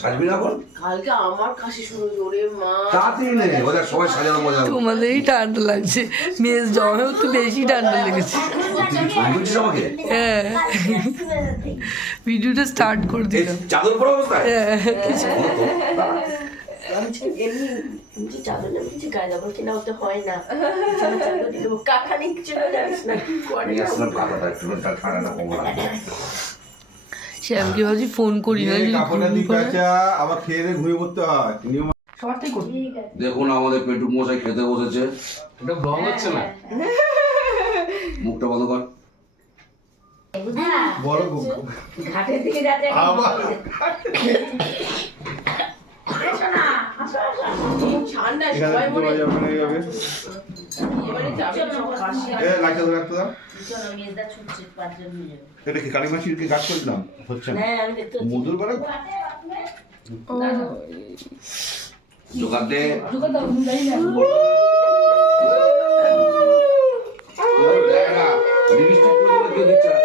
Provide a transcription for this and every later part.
সাজবি না এখন? কালকে আমার কাশি শুরু জোরে মা। তাড়াতাড়ি নে, ওদের সবাই সাজানো মজা। তোমাদেরই ঠান্ডা লাগছে, মেজ জমেও তো বেশি ঠান্ডা লেগেছে। বুঝছিস আমাকে? হ্যাঁ, ভিডিওটা স্টার্ট করে এই দিলাম। চাদর পরা অবস্থায়? হ্যাঁ, এমনি চাদর না কিছু গায়ে যাবো কিনা ওতে হয় না। চাদর দিয়ে দেবো কাকানি কিছু না জানিস না কি করে। নিয়ে আসলাম কাঁথাটা, একটু ঠান্ডাটা কম লাগবে। শ্যামকে ভাবছি ফোন করি না, যদি কাপড়টা ঘুমিয়ে দিতে পড়ে। আছে, আবার খেয়ে দিয়ে ঘুমিয়ে পড়তে হয়। সবারটাই করি। দেখুন আমাদের পেটু মশাই খেতে বসেছে। এটা ব্লগ হচ্ছে না। মুখটা বন্ধ কর। বড় ঘাটের দিকে যাচ্ছে আবার ঠান্ডা এখানে সবাই দুটো মনে বাজে, ওখানে যাবে। এবারে যাবে সব কাশি। লাইটটা ধরে রাখতে দাও। চলো মেজদা ছুটছে 5 জন মিলে। এটা কি কালী মাসির কি গাছ করলাম? হচ্ছে না। হ্যাঁ আমি দেখতে পাচ্ছি। মধুর বেলা জোগাড় দে। দেখ না, লিপস্টিক করে দিলে কেউ দিচ্ছে না।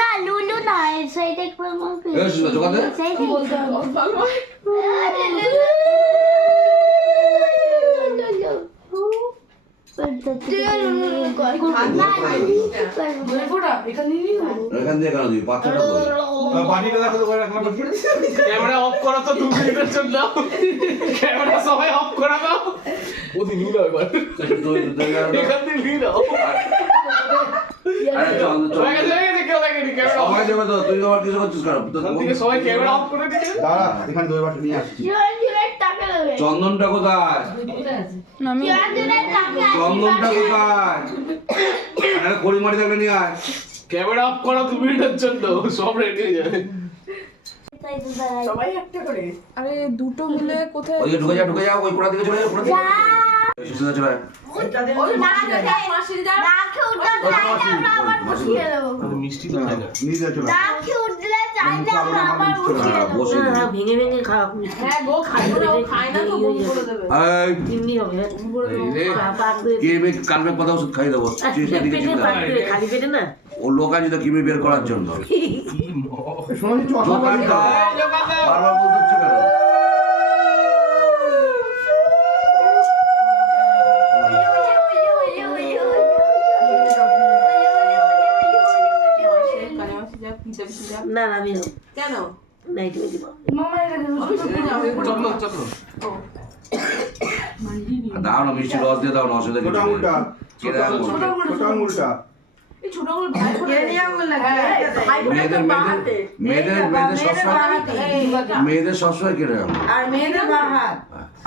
না লুলু না এর সাইডে একটু এ, শুনো, জোগাড় দে। কি বলতে এখান দিয়ে কেন দিবি? পাথরটা কই? বাড়িটা দেখো তো করে রাখলাম। ক্যামেরা অফ করা তো 2 মিনিটের জন্য। ক্যামেরা সবাই অফ করা দাও। ওদি নিয়ে নাও এবার। এখান থেকে নিয়ে নাও। আরে চল, চল। হয়ে গেছে, কেউ দেখেনি ক্যামেরা অফ। সবাই দেবে তো, তুই আবার কিছু করছিস কেন? তো ওখান থেকে সবাই ক্যামেরা অফ করে দিয়েছে। দাঁড়া, এখানে দই বাটা নিয়ে আসছি। চন্দনটা কোথায়? আমি চন্দনটা কোথায়? আরে খড়িমাটি থাকলে নিয়ে আয়। ক্যামেরা অফ করা 2 মিনিটের জন্য সব রেডি হয়ে যাবে। সবাই একটা করে। আরে দুটো মিলে কোথায়? ওই যে ঢুকে যা, ওই কোণা দিকে চলে যা, কোণা দিকে। সুন্দর চলে আয়। ওই না না মাসির যা। রাখে উঠলে চাইলে আমরা আবার বসিয়ে দেবো মিষ্টি তো খাই না। নিয়ে যা চলো। রাখে উঠলে চাইলে আমরা আবার বসিয়ে হ্যাঁ, দেবো বসে দিবি। ভেঙে ভেঙে খাওয়া। হ্যাঁ গো খাইবো না ও খায় না তো বমি করে দেবে। এই, এমনি হবে। এই রে। কিমে কালকে কথা ওষুধ খাই দেবো। চিন্তা দিকে চিন্তা। খালি পেটে না। ও লোক আছে তো কিমি বের করার জন্য। শোনো কিছু অসুবিধা দোকান নেই। দাও। বারবার বলতে হচ্ছে কেন? না না আমি কেন? নাই তুমি দিব। চন্দন চন্দন। দাও না, মিষ্টি রস দিয়ে দাও না, অসুবিধা ছোট কিছু নেই। আঙুলটা, কেটে আঙুল। ছোট আঙুলটা। এই ছোট আঙুল ভাই করে কে নিয়ে আঙুল লাগে? মেয়েদের মেয়েদের সবসময় কেটে আঙুল। আর মেয়েদের বাঁ হাত।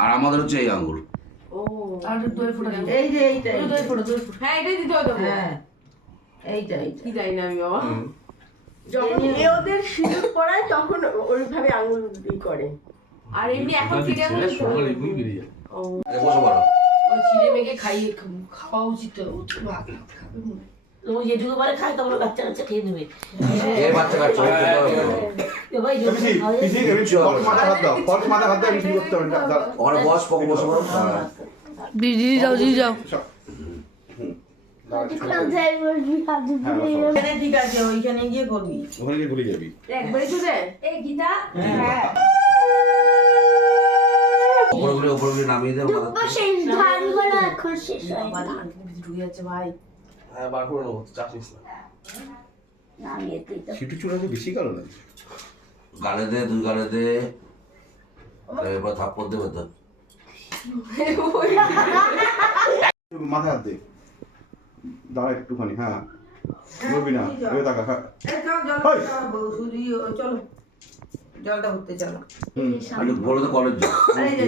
আর আমাদের হচ্ছে এই আঙুল। ও আর দই ফোটা দিই। এই যে এইটা। দই ফোড়ো দই ফোড়ো। হ্যাঁ এটাই দিতে হতো। হ্যাঁ। এইটা এইটা। কি জানি না আমি বাবা। যখন এ ওদের সিঁদুর পড়ায় তখন ওইভাবে আঙুল দিয়ে করে। আর এমনি এখন কেটে আঙুল দিতে সকালে হয়। এমনি বেরিয়ে যায়। ও বসে পড়ো। ওই চিড়ে মেখে খাওয়া উচিত তো। ভাত খাবে মনে হয়। তুমি যেটুকু পারে খাই তখন বাচ্চা কাচ্চা খেয়ে নেবে। এই বাচ্চা কাচ্চা এবার পিসি, পিসি, এমনি ফল্স মাথা হাত দাও। ফল্স মাথা হাত দাও, এমনি শুরু করতে হবে। দাও। ওখানে বস, পকে বসে পড়ো। দিদি যাও, দিদি যাও। ওখানে ঠিক আছে ওইখানে গিয়ে করবি। ওখানে গিয়ে ভুলে যাবি। একবারই তো দে। এই গীতা হ্যাঁ। উপরে নামিয়ে দে। শেষ ধানগুলো এখন শেষ হয় বাবা ধান কিন্তু ঢুকে যাচ্ছে ভাই। হ্যাঁ বার করে নেবো, চাপ নিস না। নামিয়ে দিতে সিটু চূড়াতে বেশি কালো লাগে। গালে দে, দুই গালে দে। এবার থাপ্পড় দেবে তো। মাথা হাত দে। দাঁড়া একটুখানি, হ্যাঁ। বলবি না, এবার তাকা, হ্যাঁ। চলো জলটা ভরতে চলো। হুম। আরে বলে তো কলেজ যাও। এই যে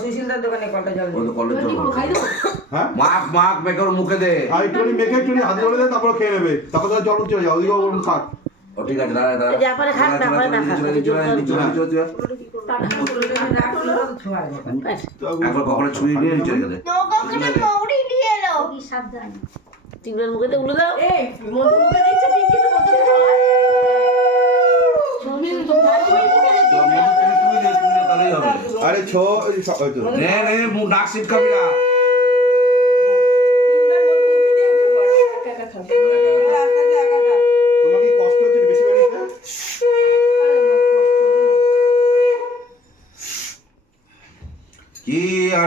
সুশীলদার দোকানে কলটা জল বলে তো কলেজ যাও। খাই দেবো। হ্যাঁ? মাখ মাখ মেখে ওর মুখে দে। আর একটুখানি মেখে একটুখানি হাতে জলে দে, তারপর খেয়ে নেবে। তারপর তার জল চলে যাও, ওদিকে ওরকম থাক। ও ঠিক আছে, দাঁড়া দাঁড়া। যা পারে খাক, না পারে না খাক। একবার কখনো ছুঁয়ে নিয়ে নিচে রেখে দে। নৌকাতে মৌরি দিয়ে এলো কি সাবধান তিনবার মুখেতে উলে দাও। এই মধু মুখে দিচ্ছে পিঙ্কি তো মধু মুখে হয়। তাহলেই হবে। আরে নে নে, মুখ নাক সিটকাবি না। তিনবার মধু মুখে দিয়ে উঠে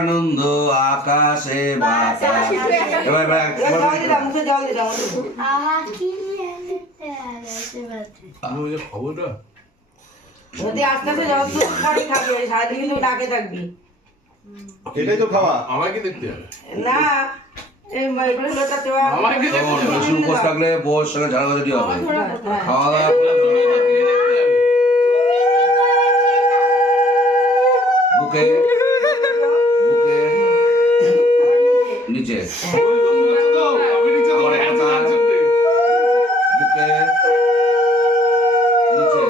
আনন্দ আকাশে বাতাস। এবার আহা কি নিয়ে খবরটা যদি আস্তে আস্তে যাও তো পরে খাবি সারাদিন কিন্তু ডাকে থাকবি এটাই তো খাওয়া। আমাকে দেখতে হবে না এই মাইক্রোফোনটা তো আমাকে দেখতে হবে বেশি উপোস থাকলে বউর সঙ্গে ঝাড়াঝাড়ি হবে, খাওয়া দাওয়া বুকে বুকে নিচে আমি নিচে ধরে আছি বুকে নিচে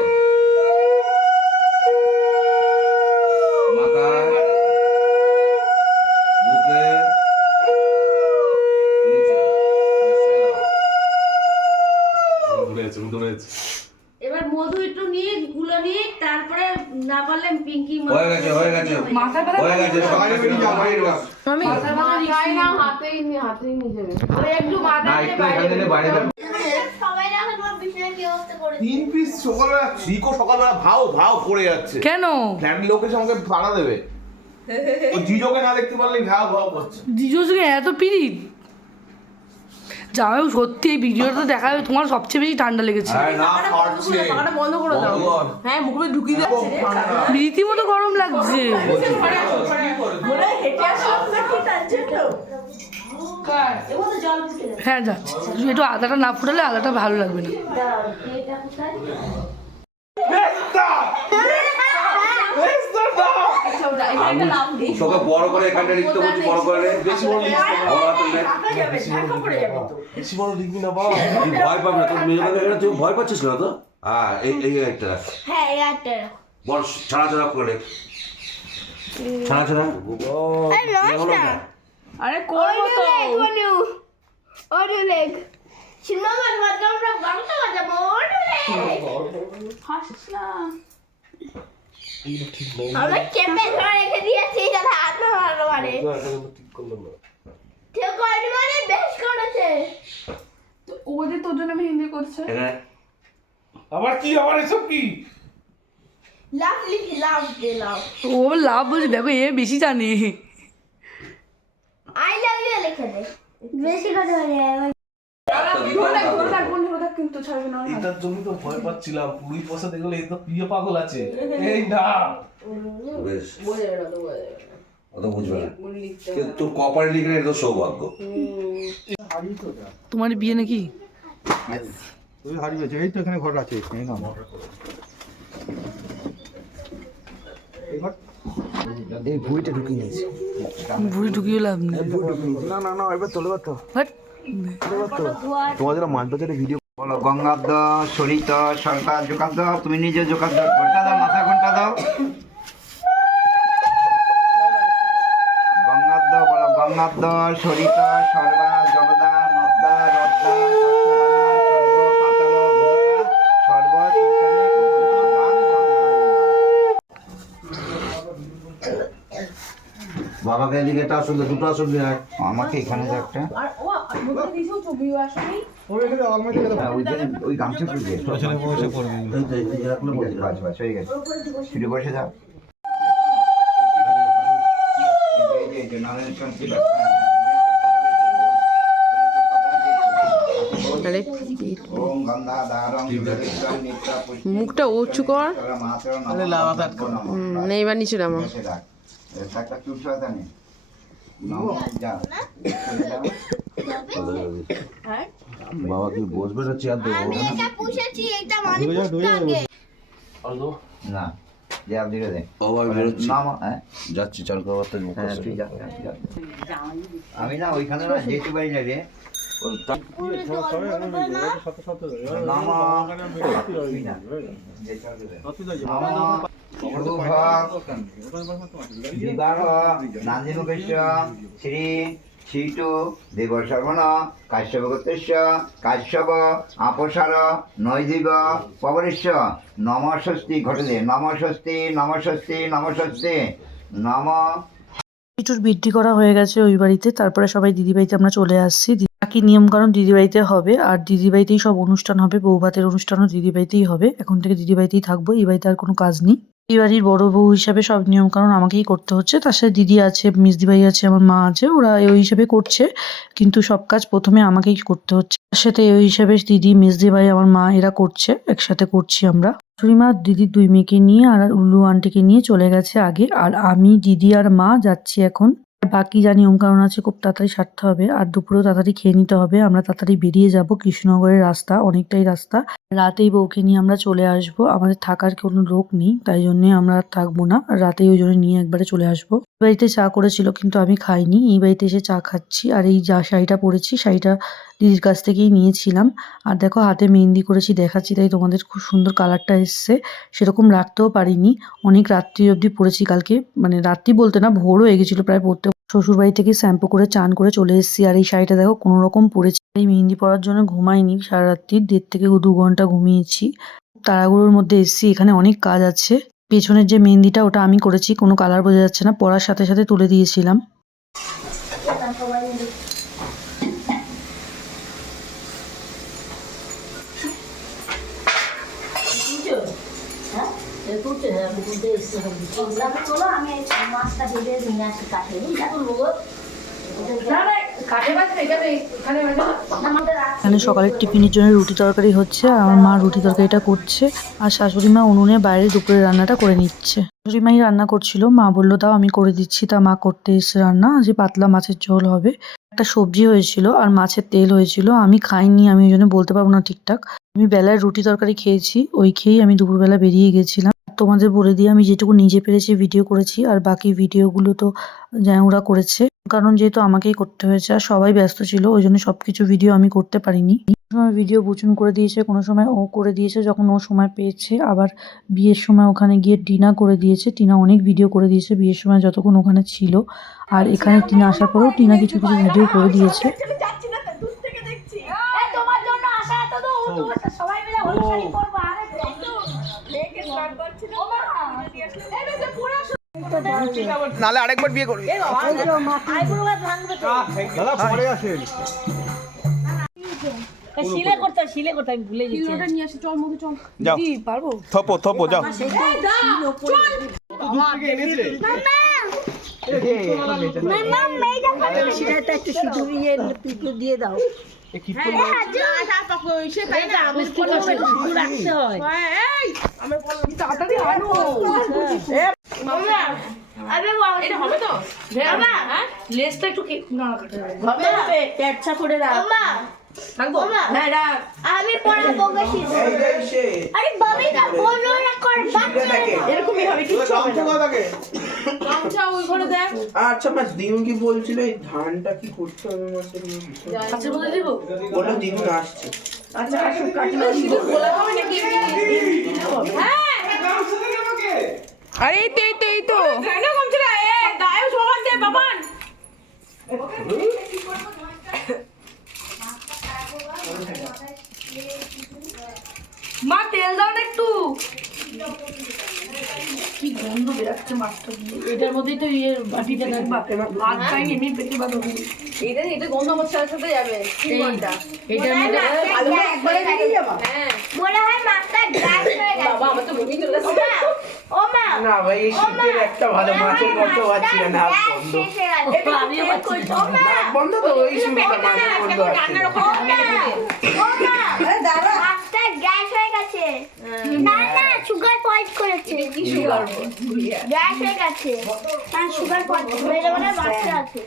মাথায় বুকে নিচে। ধরে আছে ধরে আছে এবার মধু একটু নিয়ে গুলো নিয়ে তারপরে না পারলে পিঙ্কি হয়ে গেছে হয়ে গেছে হয়ে গেছে সকালে বেরিয়ে যাও বাইরে যাও। মাথায় না হাতেই নিয়ে যাবে ওই একটু মাথা না নিয়ে একটু বাইরে এখান থেকে বাইরে যাও। সবাই রাখা তোমার বিছানার কি অবস্থা করেছে? 3 পিস সকালবেলা ঝিকো সকালবেলা ভাও ভাও করে যাচ্ছে কেন ফ্ল্যাট লোক এসে আমাকে ভাড়া দেবে ও জিজোকে না দেখতে পারলেই ভাও ভাও করছে জিজোর সঙ্গে এত পিরিত জামাই সত্যি এই ভিডিওটা দেখা যাবে তোমার সবচেয়ে বেশি ঠান্ডা লেগেছে আরে না ফাটছে পাখাটা বন্ধ করে দাও বন্ধ কর। হ্যাঁ মুখে ঢুকিয়ে যাচ্ছে রে রীতিমতো গরম লাগছে মনে হয় হেঁটে আসলাম নাকি তার জন্য এবার তো জল ফুটে যাচ্ছে। হ্যাঁ যাচ্ছে একটু আদাটা না ফুটালে আদাটা ভালো লাগবে না এটা কোথায়? আমি তোকে বড় করে এখানটা লিখতে বলছি, বড় করে নে। বেশি বড় লিখতে হবে। বড় হাতে নে। ঢাকা যাবে, ঢাকা পড়ে যাবে তো। বেশি বড় লিখবি না বাবা তুই ভয় পাবি না, তোর মেয়ে বাবা এখানে তুই ভয় পাচ্ছিস না তো? হ্যাঁ এই এই একটা হ্যাঁ একটা বড় ছাড়া ছাড়া করে ছাড়া ছাড়া আরে লস না আরে করবো তো ওরে লেগ সিনেমা মাঝে আমরা গানটা বাজাবো ওরে হাসিস না আমরা চেপে ধরে রেখে দিয়েছি যাতে হাত না মারতে পারে ঠিক করে মানে বেশ করেছে তো ওদের তোর জন্য মেহেন্দি করছে এখানে আবার কি আবার এসব কি লাভ লিখি লাভ দে লাভ ও লাভ বলছে দেখো এ বেশি জানে আই লাভ ইউ লিখে দে বেশি করে হয়ে যায় ধরে থাক কিন্তু ছাড়বে না এটার জন্য তো ভয় পাচ্ছিলাম পুরুই পয়সা দেখলে এই তো প্রিয় পাগল আছে এই না বেশ বোঝা যাবে না তো বোঝা যাবে না অত বুঝবে না, গুলি লিখতে কিন্তু তোর কপালে লিখলে এটা তো সৌভাগ্য। তোমার বিয়ে নাকি তুই হারিয়েছে এই তো এখানে ঘর আছে এই নাও এই বইটা ঢুকিয়ে নিয়েছি বুড়ি ঢুকিয়ে লাভ নেই না না না এবার চলে তো বাট তোমার যারা মাছ বাজারে ভিডিও বলো গঙ্গাব্দ সরিত সরকার যোগাব্দ তুমি নিজে যোগাব্দ ঘন্টা দাও মাথা ঘন্টা দাও গঙ্গাব্দ বলো গঙ্গাব্দ সরিত সর্বা জগদা নদ্দা রদ্দা সর্ব পাতাল ভূতা সর্ব শিক্ষানে কুকুর দান বাবাকে এদিকে একটা আসন দে, দুটো আসন নিয়ে আয়। আমাকে এখানে যে একটা আর ও মধ্যে দিছো ছবিও আসেনি ওই গামছা পুড়বে এই তো, এই রাখলে বলে দিলাম। বাস বাস হয়ে গেছে শুরু বসে যাও এই যে নারায়ণ শান্তি ওম গন্ধাধারং মুখটা উঁচু কর এবার নিচে নামো একটা চুপসাতা নেই যা বাবা কি বসবে না চেয়ার দেবো? আমি এটা পুষেছি এটা মানে পুষতে আগে না যে আপনি দে বাবা আমি বেরোচ্ছি, নাম হ্যাঁ যাচ্ছি চাল খাবার তো হ্যাঁ তুই যা আমি না ওইখানে না যেতে পারি না রে শ্রী শ্রীটু দেব সর্বণ কাশ্যপ গোত্রেশ্ব কাশ্যপ আপসার নৈদিব পবরেশ্ব নমস্বস্তি ঘটলে নমস্বস্তি নমস্বস্তি নমস্বস্তি নম একটু বৃদ্ধি করা হয়ে গেছে ওই বাড়িতে তারপরে সবাই দিদিবাড়িতে আমরা চলে আসছি বাকি নিয়মকানুন দিদিবাড়িতে হবে আর দিদিবাড়িতেই সব অনুষ্ঠান হবে বউ ভাতের অনুষ্ঠানও দিদিবাড়িতেই হবে এখন থেকে দিদিবাড়িতেই থাকবো এই বাড়িতে আর কোনো কাজ নেই এই বাড়ির বড় বউ হিসাবে সব নিয়ম কানুন আমাকেই করতে হচ্ছে। তার সাথে দিদি আছে, মিসদি ভাই আছে, আমার মা আছে, ওরা ওই হিসাবে করছে, কিন্তু সব কাজ প্রথমে আমাকেই করতে হচ্ছে। তার সাথে ওই হিসাবে দিদি, মিসদি ভাই, আমার মা এরা করছে, একসাথে করছি আমরা। শাশুড়ি মা দিদির 2 মেয়েকে নিয়ে আর উল্লু আন্টিকে নিয়ে চলে গেছে আগে, আর আমি, দিদি আর মা যাচ্ছি এখন। বাকি যা নিয়ম কানুন আছে খুব তাড়াতাড়ি সারতে হবে, আর দুপুরেও তাড়াতাড়ি খেয়ে নিতে হবে। আমরা তাড়াতাড়ি বেরিয়ে যাব, কৃষ্ণনগরের রাস্তা অনেকটাই রাস্তা। রাতেই বউকে নিয়ে আমরা চলে আসব, আমাদের থাকার কোনো লোক নেই, তাই জন্যে আমরা আর থাকবো না, রাতেই ওই জন্য নিয়ে একবারে চলে আসবো। এই বাড়িতে চা করেছিল কিন্তু আমি খাইনি, এই বাড়িতে এসে চা খাচ্ছি। আর এই যা শাড়িটা পরেছি, শাড়িটা দিদির কাছ থেকেই নিয়েছিলাম। আর দেখো হাতে মেহেন্দি করেছি, দেখাচ্ছি তাই তোমাদের, খুব সুন্দর কালারটা এসছে। সেরকম রাখতেও পারিনি, অনেক রাত্রি অবধি পরেছি কালকে, মানে রাত্রি বলতে না, ভোর হয়ে গেছিল প্রায় পড়তে। শ্বশুর বাড়ি থেকে শ্যাম্পু করে চান করে চলে এসেছি, আর এই শাড়িটা দেখো কোনো রকম পরেছি। এই মেহেন্দি পরার জন্য ঘুমাইনি সারা রাত্রি, 1.5 থেকে 2 ঘন্টা ঘুমিয়েছি। তাড়াহুড়োর মধ্যে এসেছি, এখানে অনেক কাজ আছে। পেছনের যে মেহেন্দিটা ওটা আমি করেছি, কোনো কালার বোঝা যাচ্ছে না, পরার সাথে সাথে তুলে দিয়েছিলাম। এখানে সকালের টিফিনের জন্য রুটি তরকারি হচ্ছে, আর আমার মা রুটি তরকারিটা করছে, আর শাশুড়ি মা উনুনে বাইরে দুপুরের রান্নাটা করে নিচ্ছে। শাশুড়ি মাই রান্না করছিল, মা বললো দাও আমি করে দিচ্ছি, তা মা করতে এসে রান্না। যে পাতলা মাছের ঝোল হবে, একটা সবজি হয়েছিল, আর মাছের তেল হয়েছিল। আমি খাইনি, আমি ওই জন্য বলতে পারবো না ঠিকঠাক। আমি বেলায় রুটি তরকারি খেয়েছি, ওই খেয়েই আমি দুপুরবেলা বেরিয়ে গেছিলাম। তোমাদের বলে দিয়ে আমি যেটুকু নিজে পেরেছি ভিডিও করেছি, আর বাকি ভিডিওগুলো তো ওরা করেছে, কারণ যেহেতু আমাকেই করতে হয়েছে, আর সবাই ব্যস্ত ছিল, ওই জন্য সবকিছু ভিডিও আমি করতে পারিনি। কোনো সময় ভিডিও বুচুন করে দিয়েছে, কোনো সময় ও করে দিয়েছে যখন ও সময় পেয়েছে। আবার বিয়ের সময় ওখানে গিয়ে টিনা করে দিয়েছে, টিনা অনেক ভিডিও করে দিয়েছে বিয়ের সময় যতক্ষণ ওখানে ছিল। আর এখানে টিনা আসার পরেও টিনা কিছু কিছু ভিডিও করে দিয়েছে। নালে আরেকবার বিয়ে করবি। দাদা পরে আসেন। শিলে করতে আমি ভুলে গেছি। নিয়ে আসি, চল মধু, চল। যাও পারবো? থপো থপো যাও। দিয়ে দাও। তাড়াতাড়ি আনো। এটা হবে তো? লেজটা একটু না কাটা যাবে। হবে, ক্যাপচা করে রাখ। থাকবো? হ্যাঁ রাখ। আমি পড়াবো বেশি। আরে বাবিটা বলো না কর বাচ্চা। এরকমই হবে, কিছু হবে না। গামছা ওই ঘরে দেখ। আচ্ছা মা দিন কি বলছিল এই ধানটা কি করতে হবে মাসের মধ্যে? আচ্ছা বলে দিব। বলো দিন আসছে। আচ্ছা আসুন কাটি। শুধু গোলা হবে নাকি এমনি? হ্যাঁ। আরে এই তো কেন গামছা এ গায়ে সমান দে বাবান। মা তেল দাও না একটু। কি গন্ধ বেরাচ্ছে মাছটা দিয়ে। এটার মধ্যেই তো ইয়ে বাটিতে রাখবা। ভাত খাই এমনি পেটে বাদ হবে। এটা গন্ধ আমার সাথে সাথে যাবে। এটার মধ্যে ভালো করে একবারে রেখে যাবা। হ্যাঁ মনে হয় মাছটা গ্যাস হয়ে গেছে। বাবা আমার তো বমি চলে আসছে। ও মা না ভাই এই শীতের একটা ভালো মাছের গন্ধ পাচ্ছি না, নাক গ্যাস বন্ধ। শেষ হয়ে গেছে। এটা আমিও পাচ্ছি না। নাক বন্ধ তো ওই সময় মাছের গন্ধ আসছে না। ও মা মাছটা গ্যাস হয়ে গেছে। না না সুগার পয়েন্ট করেছে। কি সুগার? গ্যাস হয়ে গেছে। হ্যাঁ সুগার পয়েন্ট মেরে মানে বাচ্চা আছে।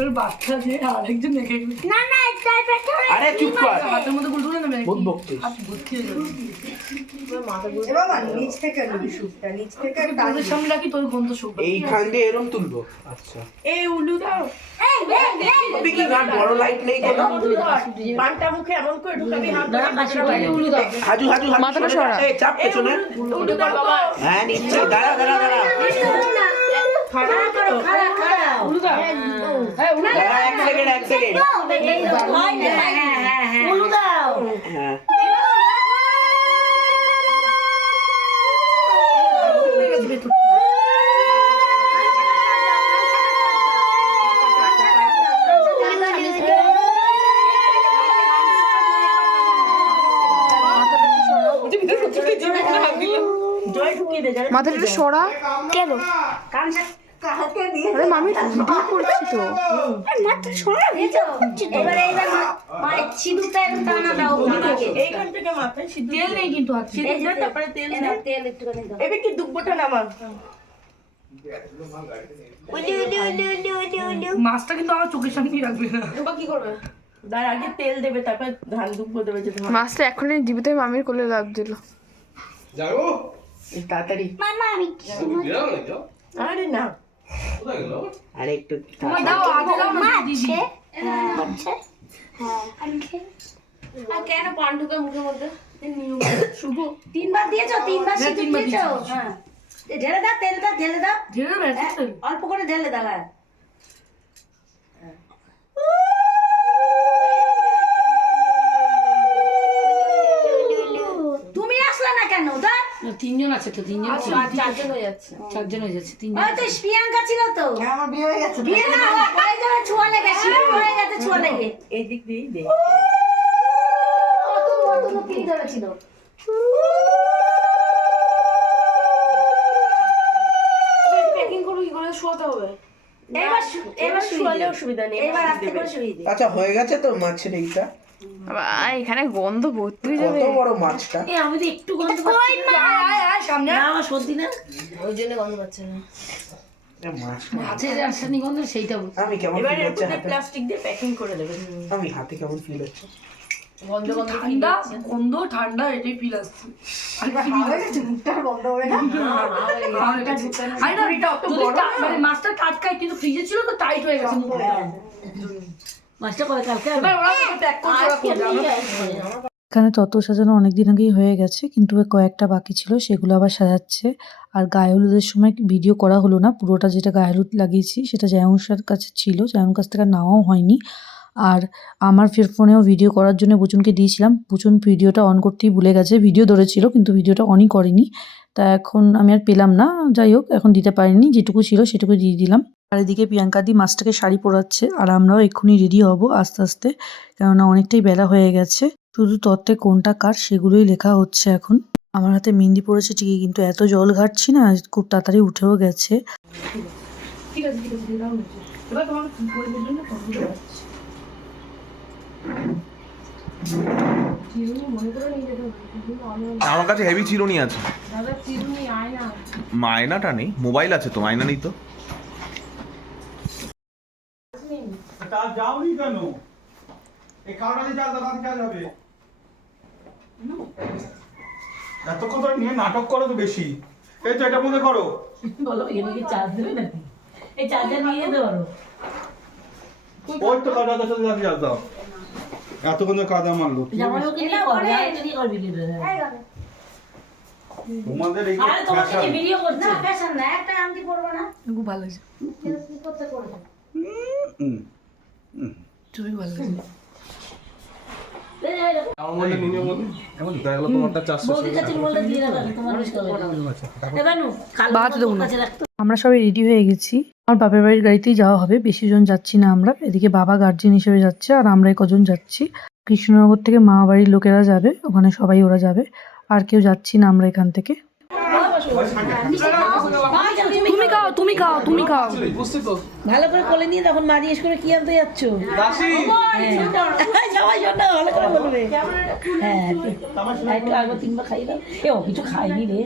এর বাচ্চা যে আরেকজন দেখে না না তার পেটে আরে চুপ কর। হাতের মধ্যে গুলগুলো না মেরে বহুত বকছিস। হাত ভর্তি হয়ে যাবে। বাবা নিচ থেকে নিবি সুপটা, নিচ থেকে তোদের সামনে রাখি তোর গন্ধ শুকবে। এইখান দিয়ে এরম তুলবো। আচ্ছা এই উলু দাও। এই তুমি কি না বড় লাইট নেই কেন? পানটা মুখে এমন করে ঢুকাবি হাত না কাশি পাই উলু দাও। হাজু হাজু মাথাটা সরা। এই চাপ পেছনে। উলু দাও বাবা। হ্যাঁ নিচ্ছে। দাঁড়া দাঁড়া দাঁড়া। খাড়া করো, খাড়া খাড়া। উলু দাও। হ্যাঁ উলু দাও। দাঁড়া এক সেকেন্ড এক সেকেন্ড। উলু দাও। হ্যাঁ জয় ঢুকিয়ে দে জানে মাথাটা একটু সরা। কেন কানটা কাহাতে দিয়ে আরে মামি ভিডিও করছি তো। মাথা সরা দিয়েছো এবার সিঁদুরটা এরকম টানা দাও ওদিকে এইখান থেকে মাথায় সিদ্ধ তেল নেই কিন্তু হাতে। সিদ্ধ দিয়ে তারপরে তেল এনে তেল একটুখানি দাও এবার কি দুব্বটা নামা উলি উলি উলি উলি উলি উলি মাছটা কিন্তু আমার চোখের সামনেই রাখবে না। কি করবে তার আগে তেল দেবে তারপর ধান দুব্ব দেবে যে ধান মাছটা এখনই জীবিত মামির কোলে লাভ দিল। যাবো তাড়াতাড়ি মামা আমি বিরাম নাকি আরে না কোথায় গেল আরে একটু তোমার দাও আগে দাও না দিদি। আচ্ছা হ্যাঁ আমি আর কেন পান ঢুকে মুখের মধ্যে শুভ 3 বার দিয়েছো 3 বার সিঁদুর তিনবার দিয়েছো হ্যাঁ ঢেলে দাও তেল দাও ঢেলে দাও ঢেলে বেশ অল্প করে ঢেলে দাও হ্যাঁ তুমি আসলে না কেন দাও তিনজন আছে তো, তিনজন চারজন হয়ে যাচ্ছে। চারজন হয়ে যাচ্ছে, তিনজন। ওই তো প্রিয়াঙ্কা ছিল তো আমার বিয়ে হয়ে গেছে বিয়ে না হয়ে যাবে ছোঁয়া লেগে সিঁদুর হয়ে গেছে ছোঁয়া লেগে এই দিক দিয়েই দে অত পিড়ি ধরেছিল প্যাকিং করবো কি করে, শোয়াতে হবে। এবার শুয়ালে অসুবিধা নেই এবার আস্তে করে শুয়ে দে আচ্ছা হয়ে গেছে তো মাছের এইটা এখানে গন্ধ ভর্তি হয়ে কত যাবে। বড় মাছটা আমি তো একটু গন্ধ কই মা সামনে না আমার সর্দি না ওই জন্য গন্ধ পাচ্ছে না। মাছটা মাছের রাসায়নিক গন্ধ সেইটা বলছি। আমি কেমন এবার ফিল হচ্ছে একটু হাতে প্লাস্টিক দিয়ে প্যাকিং করে দেবে আমি হাতে কেমন ফিল হচ্ছে গন্ধ গন্ধ ঠান্ডা গন্ধ ঠান্ডা এটাই ফিল আসছে। আর কি মুখটা বন্ধ হবে না মানে মাছটা টাটকাই কিন্তু ফ্রিজে ছিল তো টাইট হয়ে গেছে মুখটা। মাছটা কবে কালকে এবার ওরা প্যাক করে ওরা করবে। এখানে তত্ত্ব সাজানো অনেক দিন আগেই হয়ে গেছে, কিন্তু ওই কয়েকটা বাকি ছিল সেগুলো আবার সাজাচ্ছে। আর গায়ে হলুদের সময় ভিডিও করা হলো না, পুরোটা যেটা গায়ে হলুদ লাগিয়েছি সেটা জায়ংসার কাছে ছিল, জায়ং কাছ থেকে নেওয়াও হয়নি। আর আমার ফোনেও ভিডিও করার জন্য বুচুনকে দিয়েছিলাম, বুচুন ভিডিওটা অন করতেই ভুলে গেছে, ভিডিও ধরেছিল কিন্তু ভিডিওটা অনই করেনি। তা এখন আমি আর পেলাম না, যাই হোক এখন দিতে পারিনি, যেটুকু ছিল সেটুকু দিয়ে দিলাম। আর এদিকে প্রিয়াঙ্কা দি মাছটাকে শাড়ি পরাচ্ছে, আর আমরাও এক্ষুনি রেডি হব আস্তে আস্তে, কেননা অনেকটাই বেলা হয়ে গেছে। শুধু তত্ত্বে কোনটা কার সেগুলোই লেখা হচ্ছে এখন। আমার হাতে মেহেন্দি পড়েছে ঠিকই, কিন্তু এত জল ঘাটছি না, খুব তাড়াতাড়ি উঠেও গেছে। ঠিক আছে ঠিক আছে দিলাম নিচে। এবার তোমাকে কি করে বলবো না কমপ্লিট হচ্ছে। মনে করে নিয়ে যেতে হবে। আমার কাছে হেভি চিরুনি আছে। দাদা চিরুনি আয়না মায়নাটা নেই, মোবাইল আছে তো, মায়না নেই তো। যাওনি কেন এই কারণে চাল দাদা কাজ হবে এতক্ষণ ধরে নিয়ে নাটক করো তো বেশি এই তো এটা মনে করো বলো এখানে কি চার্জ দেবে নাকি? এই চার্জার নিয়ে যেতে পারো। ওই তো কাদা দাদা দাদা চাল দাও এতক্ষণ ধরে কাদা মারলো জামাইকে নিয়ে করবে, আর কি নিয়ে করবি কি রে? তোমাদের এই আরে তোমাকে কি ভিডিও করছে? না ফ্যাশন না একটা আংটি পরবো না খুব ভালো লাগছে, কি করতে করবে খুবই ভালো লাগছে। আমার মধ্যে মিনিমাম এমন দেখা গেল তোমারটা 400 বৌদির কাছে বলতে দিয়ে রাখো, তোমার মিস করবে। এবার নু কাল বাদ দেবো না। কাছে রাখতো। আমরা সবাই রেডি হয়ে গেছি, আমার বাপের বাড়ির গাড়িতেই যাওয়া হবে, বেশি জন যাচ্ছি না আমরা। এদিকে বাবা গার্জিয়ান হিসেবে যাচ্ছে, আর আমরা কজন যাচ্ছি। কৃষ্ণনগর থেকে মা বাড়ির লোকেরা যাবে, ওখানে সবাই ওরা যাবে, আর কেউ যাচ্ছি না আমরা এখান থেকে। তুমি খাও তুমি খাও তুমি খাও। বুঝছি তো ভালো করে কোলে নিয়ে তখন মা জিজ্ঞেস করে কি আনতে যাচ্ছ? দাসি সবাই জন্য ভালো করে বলবে। হ্যাঁ একটু আগে 3 বার খাই দাও। এ ও কিছু খাইনি রে,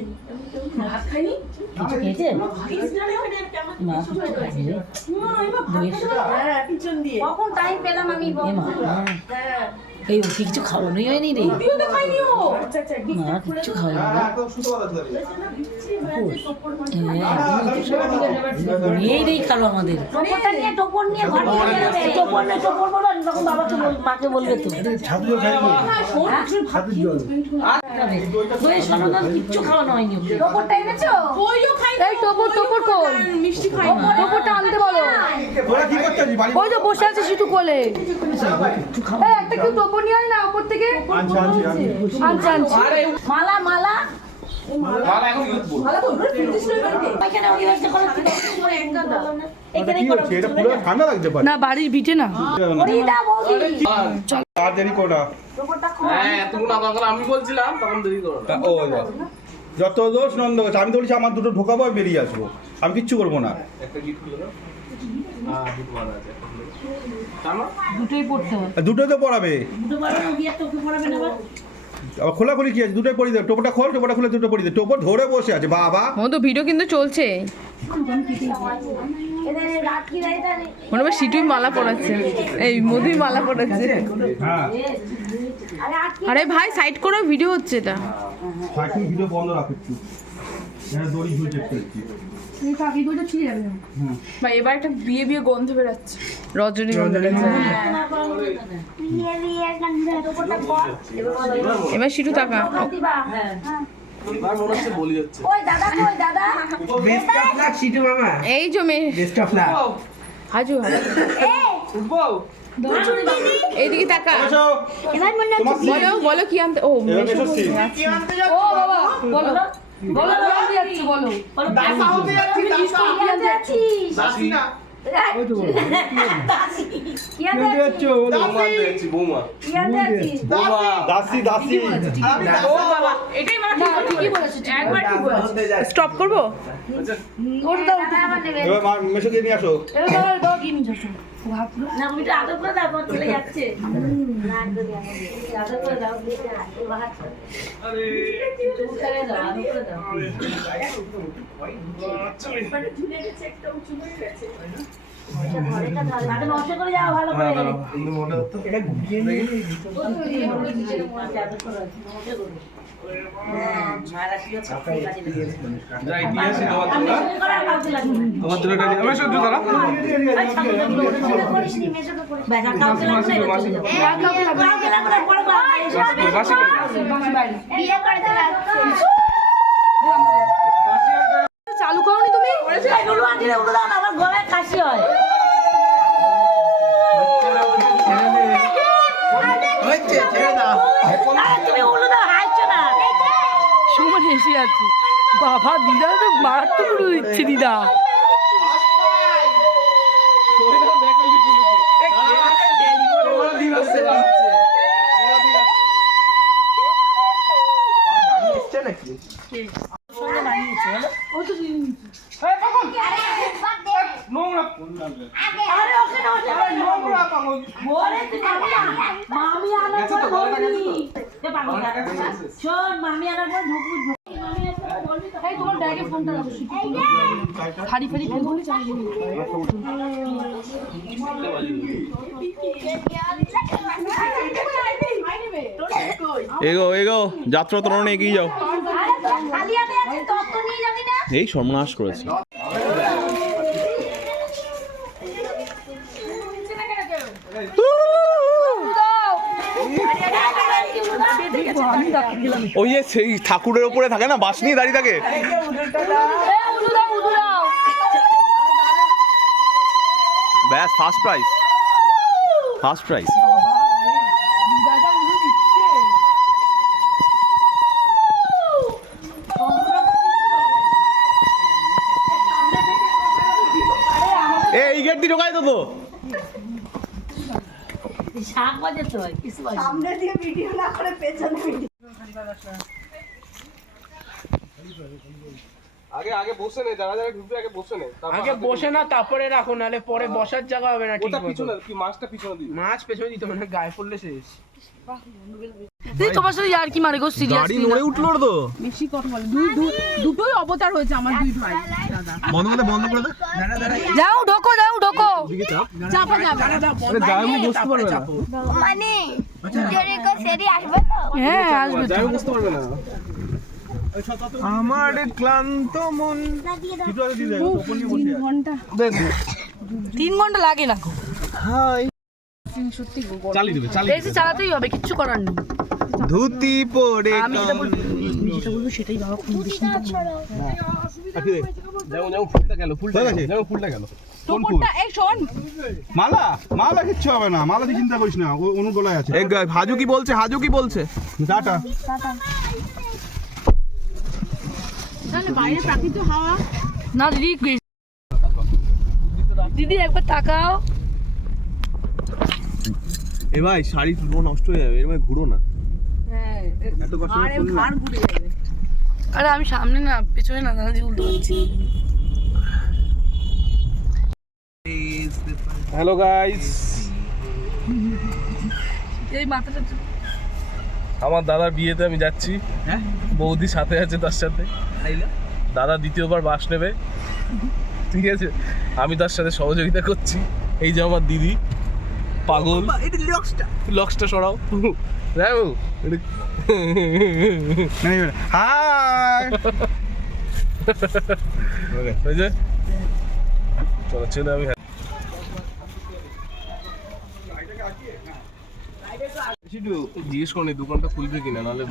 ভাত খাইনি কিছু খেয়েছে মা? কিছু খাইনি রে। হ্যাঁ পিছন দিয়ে কখন টাইম পেলাম আমি এ মা হ্যাঁ এই ওকে কিছু খাওয়ানোই হয়নি রে। তুইও তো খাইনি ও আচ্ছা আচ্ছা মা কিচ্ছু খাওয়ানি রে। একদম সুতো কথা ধরে এই রেই খালো আমাদের। টোপরটা নিয়ে টোপর নিয়ে ঘর নিয়ে বেরোবে টোপর না টোপর বলো, তখন বাবাকে মাকে বলবে তো। কিচ্ছু খাওয়ানো হয়নি ওকে। টোপরটা এনেছো ওইও খাইনি এই টোপর টোপর কোন মিষ্টি খাই না টোপরটা আনতে বলো। তোরা কি করতেছিস বাড়ি ওই যে বসে আছে সিটু কোলে। এই একটা কি টোপর নিয়ে আয় না উপর থেকে। আনছি আনছি আনছি। মালা মালা মালা এখন ইউথ ভালো তো ফিরতিস না বাড়িতে ওইখানে ওই ব্যবস্থা করো করে একটা দাও এটা কি হচ্ছে এটা পুরো ঠান্ডা লাগছে পারে না বাড়ির ভিটে না। ওই দাও বৌদি তাড়াতাড়ি করো টোপরটা হ্যাঁ তুমি না তখন আমি বলছিলাম তখন দেরি করো না। ও যত দোষ নন্দ গাছ। আমি তো বলছি আমার দুটো ঢোকাবো আর বেরিয়ে আসবো, আমি কিচ্ছু করবো না। একটা গিফট খুলে দাও। দুটো বাঁধা আছে। দুটোই পড়তে হবে। দুটোই তো পড়াবে, দুটো পড়াবে না, বিয়ে তোকে পড়াবে না আবার। আবার খোলাখুলি কি আছে? দুটোই পড়িয়ে দেবে। টোপটা খোল, টোপটা খুলে দুটো পড়িয়ে দে। টোপো ধরে বসে আছে বাবা। মধু ভিডিও কিন্তু চলছে। মনে হয় সিটুই মালা পড়াচ্ছে, এই মধুই মালা পড়াচ্ছে। হ্যাঁ আরে ভাই সাইড করো, ভিডিও হচ্ছে এটা। সাইকেল ভিডিও বন্ধ রাখ একটু, দড়ি ঝুলছে একটু। ভাই এবার একটা বিয়ে বিয়ে গন্ধ বেরোচ্ছে, রজনীগন্ধা। এবার সিটু টাকা এবার মনে হচ্ছে বলি যাচ্ছে। বেস্ট অফ লাক সিটু মামা, এই জমে বেস্ট অফ লাক। হাজু উঠবো এইদিকে টাকা। এবার মনে বলো বলো কি আনতে। ও ও বাবা বলো বলো কি যাচ্ছে বলো। দাসা হতে যাচ্ছি, দাসা হতে যাচ্ছিস। দাসি না ওই তো বলো কি আনতে যাচ্ছিস? বৌমা আনতে যাচ্ছি, বৌমা। কি আনতে যাচ্ছিস? দাসি দাসি। আমি ও বাবা এটাই মারা ঠিকই বলেছে, একবার ঠিক বলেছে। স্টপ করবো। ওর দাও আমার নেবে। এবার মেশোকে নিয়ে আসো। এবার দাও কি নিয়ে যাচ্ছ? না তুমি তো আদর করে দাও, তোমার ছেলে যাচ্ছে। না একদম আদর করে দাও, বাহার চুপ করে দাও, আদর করে দাও। মানে ঝুলে গেছে, একটা উঁচু হয়ে গেছে। ঘরেটা ধরে আগে নষ্ট করে যাও ভালো করে। এটা ঘুরিয়ে নিয়ে আদর করে নষ্ট করে। মারা ছিল যাই দিয়ে আসি তোমার জন্য। তোমার জন্য এটা আমি সহ্য করা। চালু করোনি তুমি? আমার গলায় কাশি হয়। হচ্ছে ছেড়ে দাও। তুমি উলু দাও, হাসছো না। সুমন হেসে যাচ্ছে। বাবা দিদা তো মারাত্মক উড়ে দিচ্ছে দিদা। মামি আনার পর বলবি। শোন মামি আনার পর ঢুকবি। এই তোমার ব্যাগে ফোনটা রাখো, হাড়ি ফাড়ি ফেলবো না। এগো এগো, যাত্রা তরণে এগিয়ে যাও। খালি হাতে আছিস, তোর তো নিয়ে যাবি না। এই সর্বনাশ করেছে। ওই যে সেই ঠাকুরের উপরে থাকে না, বাঁশ নিয়ে দাঁড়িয়ে থাকে। ব্যাস ফার্স্ট প্রাইজ, ফার্স্ট প্রাইজ। এই গেট দিয়ে ঢোকায় তো শাক বাজাতে হয়, কিছু বাজে। সামনে দিয়ে ভিডিও না করে পেছনে ভিডিও। আগে আগে বসে নে, যারা যারা ঢুকবে আগে বসে নে। আগে বসে না তারপরে রাখো, নালে পরে বসার জায়গা হবে না ঠিক ওটা মতো। পিছনে কি মাছটা পিছনে দিই। মাছ পেছনে দিতে হবে না, গায়ে পড়লে শেষ। তোমার সাথে আর কি মারে গো, গাড়ি নড়ে উঠলো তো। বেশি কথা বলে। দুটোই অবতার হয়েছে আমার দুই ভাই। বন্ধ করে দে, বন্ধ করে দে। যাও ঢোকো, যাও ঢোকো। চাপা যাবে। আরে গায়ে আমি বসতে পারবে না। মানে জোরে কো সেরি আসবে তো। হ্যাঁ আসবে তো। গায়ে বসতে পারবে না। আমার ক্লান্ত মন। 3 ঘন্টা লাগে না গো। হাই সত্যি গো, চালিয়ে দেবে, চালিয়ে এসি চালাতেই হবে, কিচ্ছু করার নেই। ধুতি পরে আমি যেটা বলবো, যেটা বলবো সেটাই বাবা খুব বেশি। যেমন যেমন ফুলটা গেল, ফুলটা গেল, যেমন ফুলটা গেল। তোপরটা এই শোন, মালা মালা কিচ্ছু হবে না, মালা দিয়ে চিন্তা করিস না, অনু গলায় আছে। এই হাজু কি বলছে, হাজু কি বলছে? টাটা। তাহলে বাইরে প্রাকৃতিক হাওয়া না দিদি। দিদি একবার তাকাও। এ ভাই শাড়ি পুরো নষ্ট হয়ে যাবে, এর মধ্যে ঘুরো না। হ্যাঁ, এত কষ্ট আরে ঘাড় ঘুরে যাবে। আরে আমি সামনে না পেছনে না দাঁড়িয়ে উল্টো পাচ্ছি। হ্যালো গাইস, এই মাথাটা আমার দাদার বিয়েতে আমি যাচ্ছি। হ্যাঁ, বৌদি সাথে আছে, তার সাথে দাদা দ্বিতীয়বার বাস নেবে, ঠিক আছে। আমি তার সাথে সহযোগিতা করছি। এই যে আমার দিদি পাগল, লক্সটা সরাও। চলো ছেলে আমি জিজ্ঞেস করুন এই দোকানটা খুলবে কিনা, নাহলে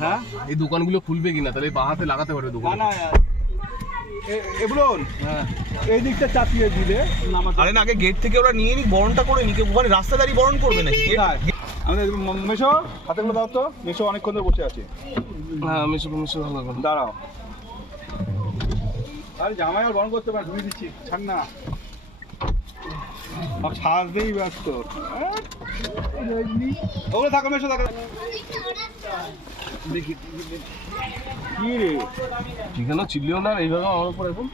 এই দোকানগুলো খুলবে কিনা, তাহলে বাঁ হাতে লাগাতে পারবে দোকান। এই দিকটা চাপিয়ে দিলে আরে না, আগে গেট থেকে ওরা নিয়ে নি, বরণটা করে নি, ওখানে রাস্তা দাঁড়িয়ে বরণ করবে নাকি? আমাদের মেশো হাতেগুলো দাও তো, মেশো অনেকক্ষণ ধরে বসে আছে। হ্যাঁ মেশো ভালো দাঁড়াও, আরে জামাই আর বরণ করতে পারে, ধুয়ে দিচ্ছি, ছাড় না, ছাড়তেই ব্যস্ত। ওগুলো থাকো, মেশো থাকো। দেখি কি রে, ঠিকানা ছিলিও না এইভাবে আমার উপর এখন।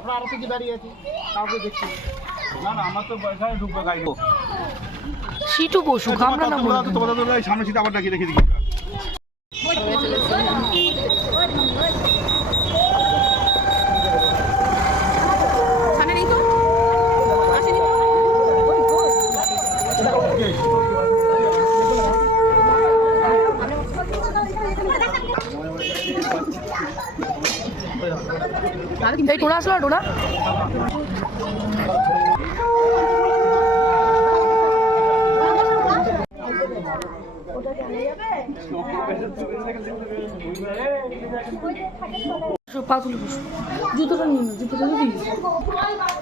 আমরা আরতে কি দাঁড়িয়ে আছি, কাউকে দেখছি না। না আমার তো এখানে ঢুকবে গাড়ি। সিটু বসু আমরা না বলবো তোমাদের সামনে সিটে আবার ডাকি দেখি দেখি। এই টোড়া আসলো, টোড়া পা তুলে বসো, জুতোটা নিয়ে না, জুতোটা দিবি।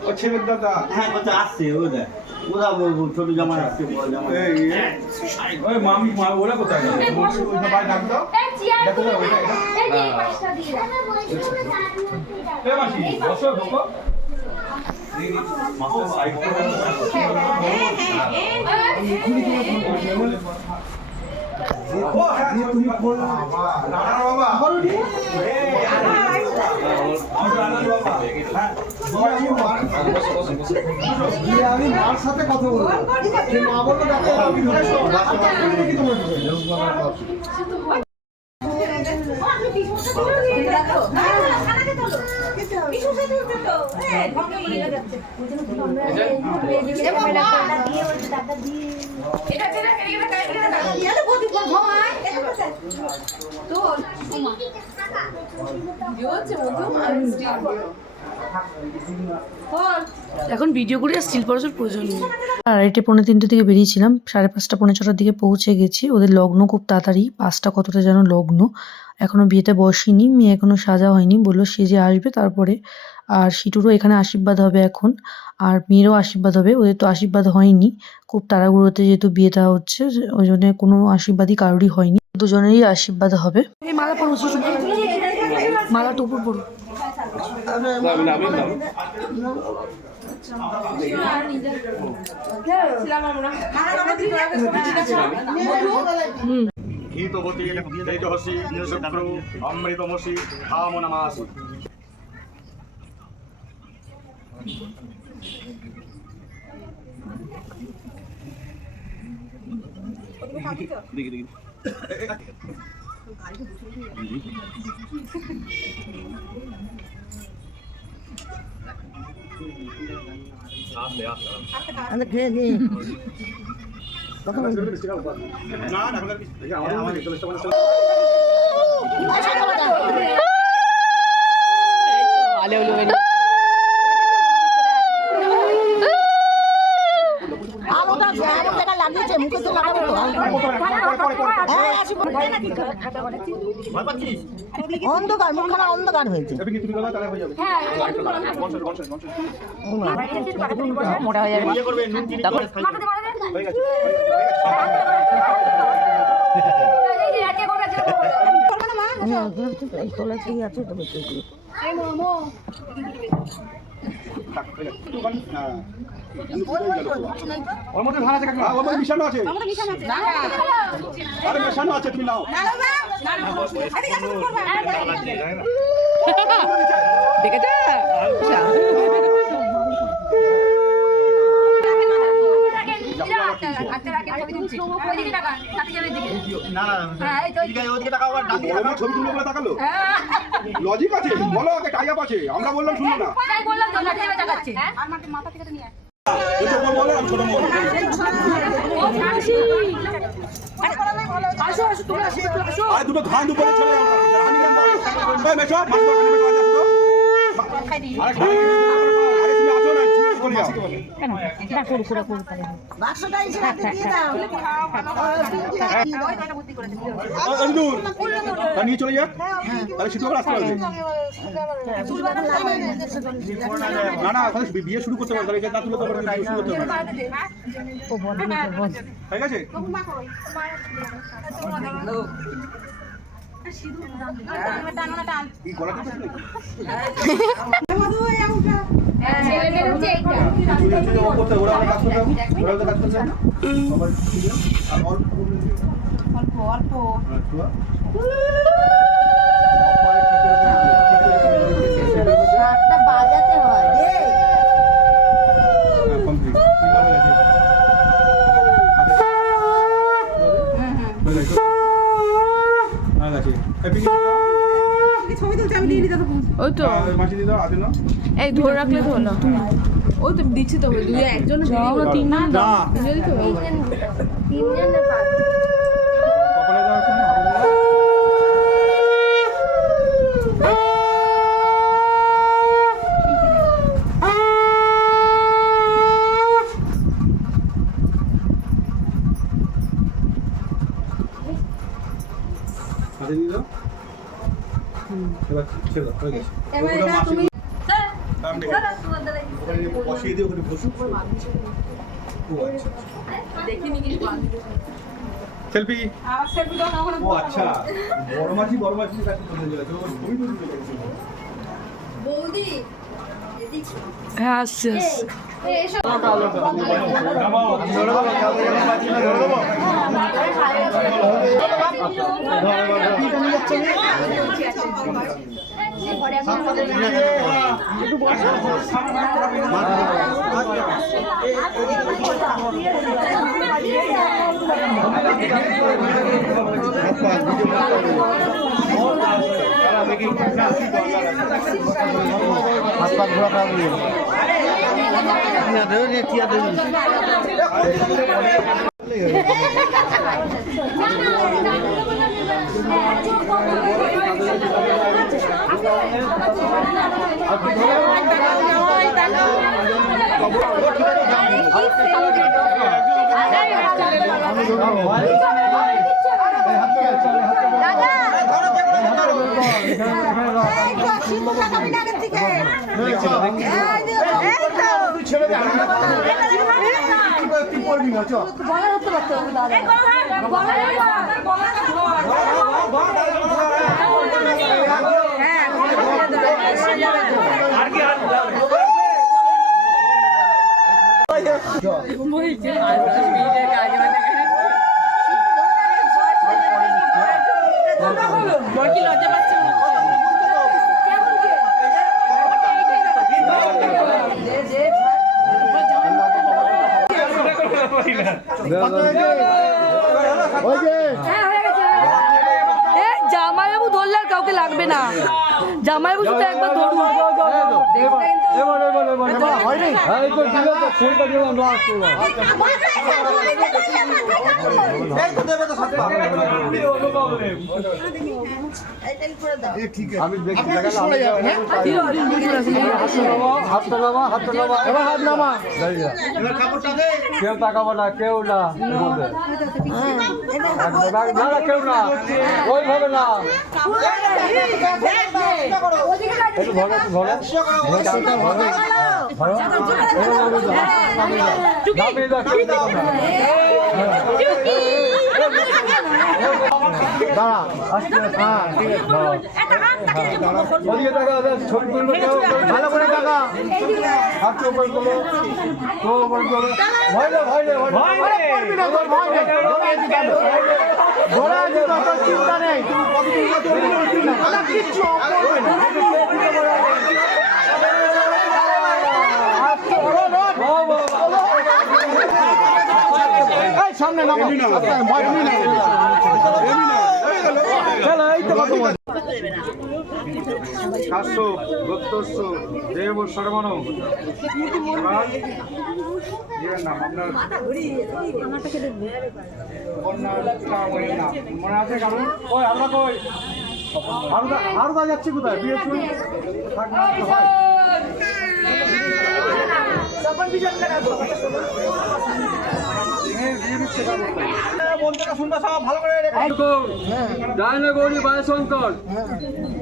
ও ছেলের দাদা, হ্যাঁ কথা আসছে, ওরা ছোট জামাই আসছে, বড় জামাই। ওই মামি ওরা কোথায় গেল? সবাই ডাক দাও। দেখো না ওইটা, এই পাঁচটা দিয়ে দাও। এ মাসি বসো, ঢোকো। মাস্টার সাইড করে। ও হ্যাঁ তুমি বল রানা বাবা করুনি। আমি মার সাথে কথা বলবো, মা বললো দেখো আমি এখন ভিডিও করে স্টিল পড়াশোর প্রয়োজন নেই। 2:30-3:45 দিকে বেরিয়েছিলাম, 5:30 5:45 দিকে পৌঁছে গেছি। ওদের লগ্ন খুব তাড়াতাড়ি, 5টা কতটা যেন লগ্ন। এখনো বিয়েতে বসিনি, মেয়ে এখনো সাজা হয়নি, বললো সেজে আসবে তারপরে। আর সিটুরও এখানে আশীর্বাদ হবে এখন, আর মেয়েরও আশীর্বাদ হবে। ওদের তো আশীর্বাদ হয়নি, খুব তাড়াহুড়োতে যেহেতু বিয়েটা হচ্ছে, ওই জন্য কোনো আশীর্বাদই কারোরই হয়নি। দুজনেরই আশীর্বাদ হবে। এই মালা পড়ো, মালা টুপুর পড়ো। ঘৃতবতী তেজহসি নিশক্রু অমৃতমসি ধাম নমাসি। দেখি দেখি অন্ধকার, মুখখানা অন্ধকার হয়েছে। মোটা হয়ে যাবে। তোলা ঠিক আছে তবে ওর মধ্যে ধান আছে কাকিমা, ওর মধ্যে মিশানো আছে। আরে মিশানো আছে, তুমি নাও। দেখেছ ছবি তুলে বলে তাকালো, লজিক আছে, বলো আগে টাই আপ আছে, আমরা বললাম শুনলো না। বলো আমি ছোট বলো। আর দুটো ধান দুপুরে চলে যাবো। মেশো আরে তুমি আসো না, চলে যাও। নিয়ে চলে যাক, তাহলে সিদ্ধ করে আসতে পারবে। না না, ওখানে বিয়ে শুরু করতে পারবে, তাহলে না তুলে তো বিয়ে শুরু করতে পারবে। ঠিক আছে, এই গলাটা বাজাতে হয় ওই তো এই ধরে রাখলে তো হলো। ওই তো দিচ্ছি তো, দুই একজন তিনজন সেলফি। ও আচ্ছা, বড় মাছি বৌদি হ্যাঁ আসছে জামাইবাবু ধরলে আর কাউকে লাগবে না, জামাইবাবু শুধু একবার ধরুন। আমি দেখি হাত নামা, কেউ তাকাবো না, কেউ না, কেউ না, ওইভাবে না, একটু ভরে ভরে দাঁড়া হ্যাঁ ঠিক আছে ওদিকে টাকা ছবি তুলবে কেউ ভালো করে টাকা হাত উপর করো তো উপর করো ভয় না করবি না তোর ভয় নেই ঘোড়া আছে তোর চিন্তা নেই তুমি কত না কিচ্ছু করবে না সামনে নামো ভয় নেই চলো এই তো কত শাস্ত্র দত্তস্য দেব সর্বণ নাম আপনার মনে আছে কারণ ওই আমরা কই আরো যাচ্ছি কোথায় বিয়ে থাক না ডায়নাগৌরী বায়ুশঙ্কর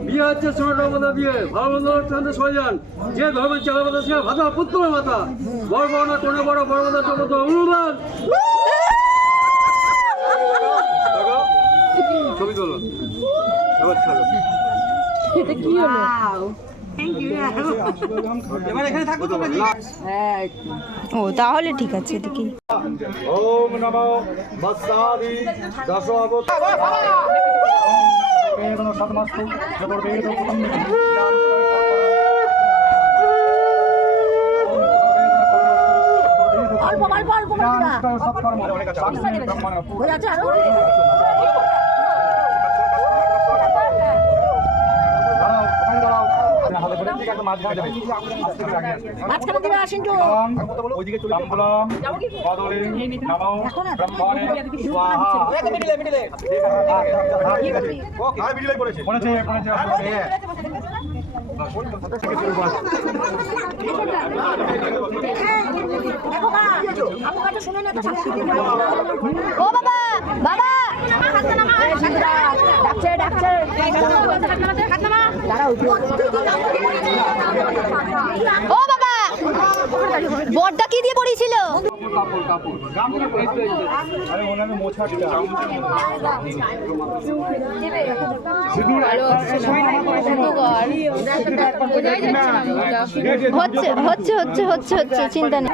বিয়ে হচ্ছে সোনার বিয়ে ভালো মন্দ সরে যান যে ধর্মের চালাবাদা সে ভাতা পুত্র মাতা বড় বড় না কোনো বড় বড় মাতা চন্দ্র অনুদান ছবি তোলো এবার ছাড়ো এটা কি হলো এবার এখানে থাকবো তো ও তাহলে ঠিক আছে দেখি ওম নমো বৎসাদি দশাবত বেদন সদমস্তু জবর বেদ প্রথম মাঝখানে দিকে আসেন তো ওইদিকে চলে যাবলাম কদলে নমো ব্রহ্মণে স্বাহা মিডিলে ঠিক আছে ওকে আর মিডিলে করেছে কোনেছে ও বাবা বাবা ডাকছে ও বাবা বড়টা কি দিয়ে পড়েছিল আরে ওনাকে মোছা দিতে হচ্ছে চিন্তা নেই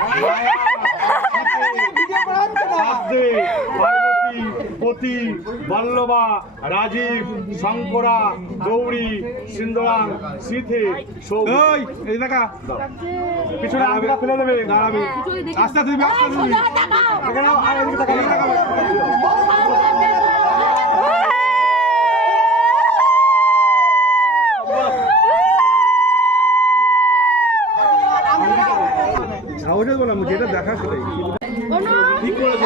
পতি বল্লভা রাজীব শঙ্করা গৌরী সিন্দুরাং সিথি এই দেখা পিছনে আগে ফেলে দেবে দাঁড়াবি আস্তে আস্তে ওইটা বললাম যেটা দেখা সেটাই ঠিক করেছে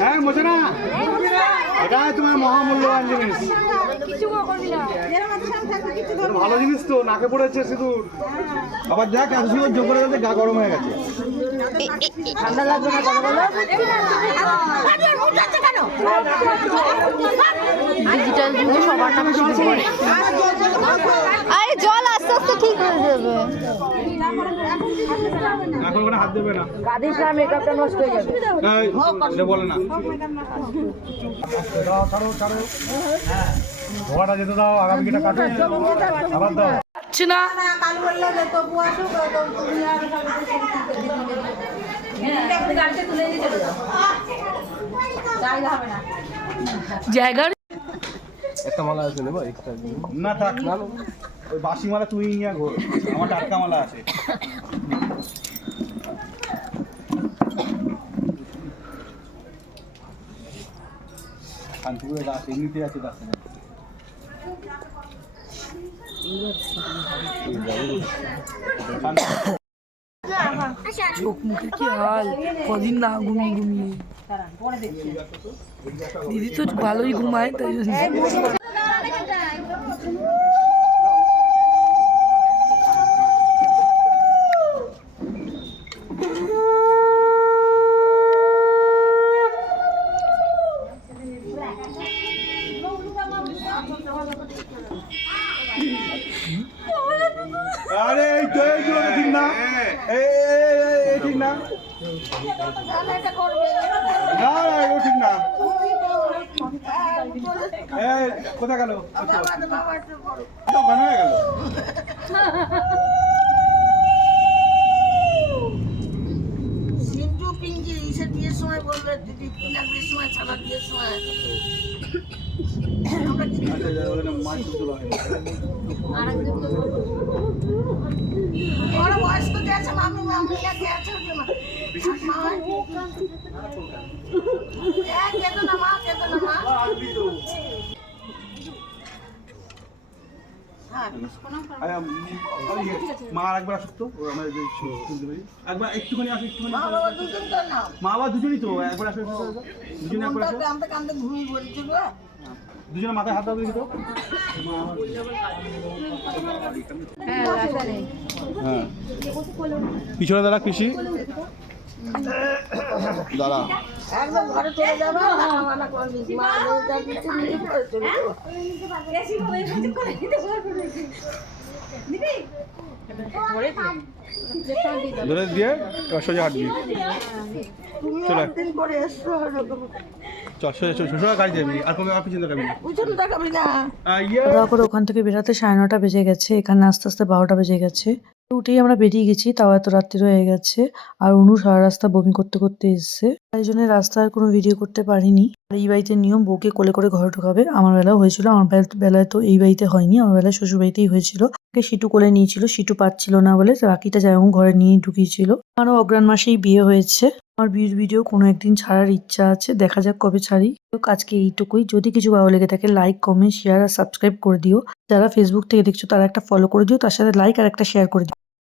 হ্যাঁ মোছে না এটা তোমার মহামূল্যবান জিনিস ভালো জিনিস তো নাকে পড়েছে সিঁদুর আবার দেখ এত সুন্দর যোগ করে গেছে গা গরম হয়ে গেছে ঠান্ডা লাগবে না কথা বলো ডিজিটাল যুগে সবার নাম শুরু করে আরে জল আস্তে আস্তে ঠিক হয়ে যাবে এখন ওখানে হাত দেবে না কাদিস না মেকআপটা নষ্ট হয়ে যাবে এই এটা বলে না দাও ছাড়ো ধোয়াটা যেতে দাও আগামী কিটা কাটো আবার দাও আচ্ছা না কাল বললে যে তবু আসুক তুমি আর গাড়িতে তুলে দিয়ে চলে যাও জায়গা হবে না জায়গার একটা মালা আছে নেবো না থাক না ওই বাসি মালা তুই নিয়ে ঘোর আমার টাটকা মালা আছে শান্তিপুরে গাছ এমনিতে আছে গাছ চোখ মুখে কি হাল কদিন না ঘুমিয়ে দিদি তো ভালোই ঘুমায় তাই জন্য আরে এই তো ঠিক না এই ঠিক না না এগুলো ঠিক না। এই কোথায় গেল? গান হয়ে গেল। সিন্ধু পিঙ্কি ইসের বিয়ের সময় বললো দিদি পিনার বিয়ের সময় ছাড়া বিয়ের সময় আমরা কি বড় বয়স্ক যে আছে মামি মামিরা কে আছে মা কেতো না মা মা একবার আসুক তো একবার একটুখানি আসো একটুখানি মা বাবা দুজনই তো একবার আসো দুজনে একবার আসো কান্দে ঘুমিয়ে বলছিল দুজনে মাথায় হাত দাও তো হ্যাঁ পিছনে দাঁড়া কৃষি দাঁড়া একদম ঘরে চলে যাবে মানা করবি মা যা কিছু নিয়ে পড়ে চলে ধরে দিয়ে সোজা হাঁটবি চলে করে এসছো চল সোজা সোজা গাড়ি যাবি আর কোনো আর পিছনে দেখাবি না পিছনে দেখাবি না খাওয়া করে ওখান থেকে বেরোতে 9:30 বেজে গেছে, এখানে আস্তে আস্তে 12টা বেজে গেছে। উঠেই আমরা বেরিয়ে গেছি, তাও এত রাত্রি হয়ে গেছে। আর অনু সারা রাস্তা বমি করতে করতে এসছে, তাই জন্য রাস্তার কোনো ভিডিও করতে পারিনি। আর এই বাড়িতে নিয়ম বউকে কোলে করে ঘরে ঢোকাবে, আমার বেলাও হয়েছিল। আমার বেলায় তো এই বাড়িতে হয়নি, আমার বেলায় শ্বশুর বাড়িতেই হয়েছিল। সিটু কোলে নিয়েছিল, সিটু পাচ্ছিল না বলে বাকিটা যেমন ঘরে নিয়ে ঢুকিয়েছিল। আমারও অগ্রাণ মাসেই বিয়ে হয়েছে। আমার বিয়ের ভিডিও কোনো একদিন ছাড়ার ইচ্ছা আছে, দেখা যাক কবে ছাড়ি। আজকে এইটুকুই। যদি কিছু ভালো লেগে থাকে লাইক, কমেন্ট, শেয়ার আর সাবস্ক্রাইব করে দিও। যারা ফেসবুক থেকে দেখছো তারা একটা ফলো করে দিও, তার সাথে লাইক আর একটা শেয়ার করে দিও।